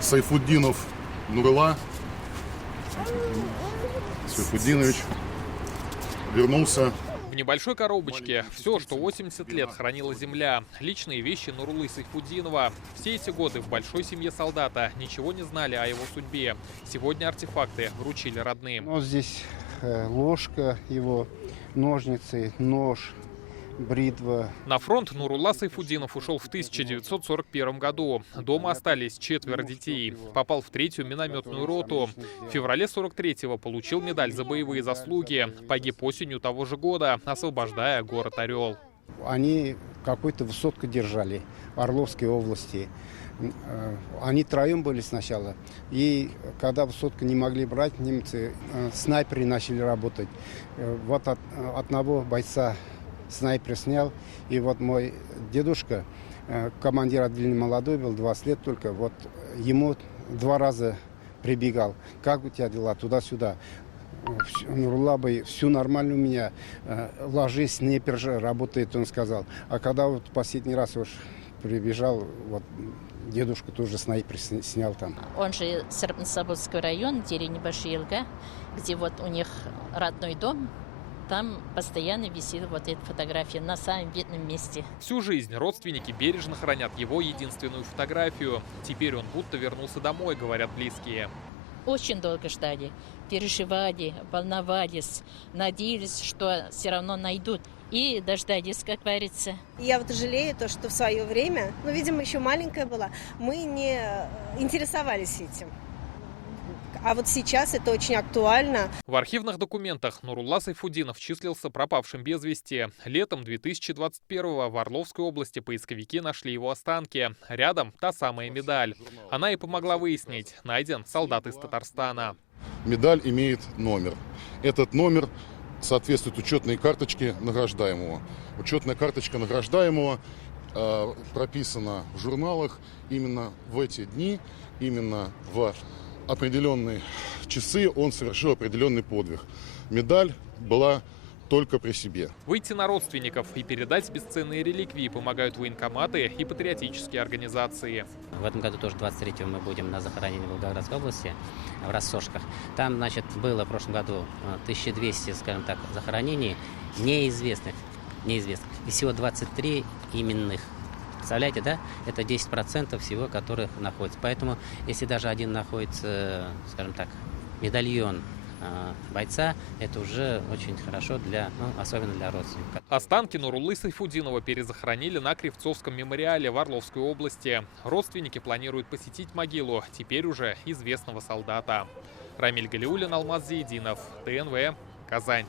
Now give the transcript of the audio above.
Сайфутдинов Нурулла Сайфутдинович вернулся. В небольшой коробочке все, что 80 лет хранила земля. Личные вещи Нуруллы Сайфутдинова. Все эти годы в большой семье солдата ничего не знали о его судьбе. Сегодня артефакты вручили родным. Вот здесь ложка его, ножницы, нож, бритва. На фронт Нурулла Сайфутдинов ушел в 1941 году. Дома остались 4 детей. Попал в 3-ю минометную роту. В феврале 43-го получил медаль за боевые заслуги. Погиб осенью того же года, освобождая город Орел. Они какую-то высотку держали в Орловской области. Они троем были сначала. И когда высотку не могли брать, немцы, снайперы начали работать. Вот от одного бойца снайпер снял. И вот мой дедушка, командир отделения молодой был, 20 лет только, вот ему 2 раза прибегал. Как у тебя дела? Туда-сюда. Нурулла бой, все нормально у меня. Ложись, снайпер же работает, он сказал. А когда вот последний раз уж прибежал, вот дедушка тоже снайпер снял там. Он же Серпнесободский район, деревня Башилга, где вот у них родной дом. Там постоянно висит вот эта фотография на самом видном месте. Всю жизнь родственники бережно хранят его единственную фотографию. Теперь он будто вернулся домой, говорят близкие. Очень долго ждали, переживали, волновались, надеялись, что все равно найдут. И дождались, как говорится. Я вот жалею то, что в свое время, видимо, еще маленькая была, мы не интересовались этим. А вот сейчас это очень актуально. В архивных документах Нурулла Сайфутдинов числился пропавшим без вести. Летом 2021-го в Орловской области поисковики нашли его останки. Рядом та самая медаль. Она и помогла выяснить, найден солдат из Татарстана. Медаль имеет номер. Этот номер соответствует учетной карточке награждаемого. Учетная карточка награждаемого прописана в журналах именно в эти дни, именно в определенные часы он совершил определенный подвиг. Медаль была только при себе. Выйти на родственников и передать бесценные реликвии помогают военкоматы и патриотические организации. В этом году тоже 23-го мы будем на захоронении в Волгоградской области, в Рассошках. Там, значит, было в прошлом году 1200, скажем так, захоронений неизвестных. И всего 23 именных. Представляете, да? Это 10% всего, которых находится. Поэтому, если даже один находится, скажем так, медальон бойца, это уже очень хорошо, особенно для родственников. Останки Нуруллы Сайфутдинова перезахоронили на Кривцовском мемориале в Орловской области. Родственники планируют посетить могилу теперь уже известного солдата. Рамиль Галиуллин, Алмаз Зиединов, ТНВ, Казань.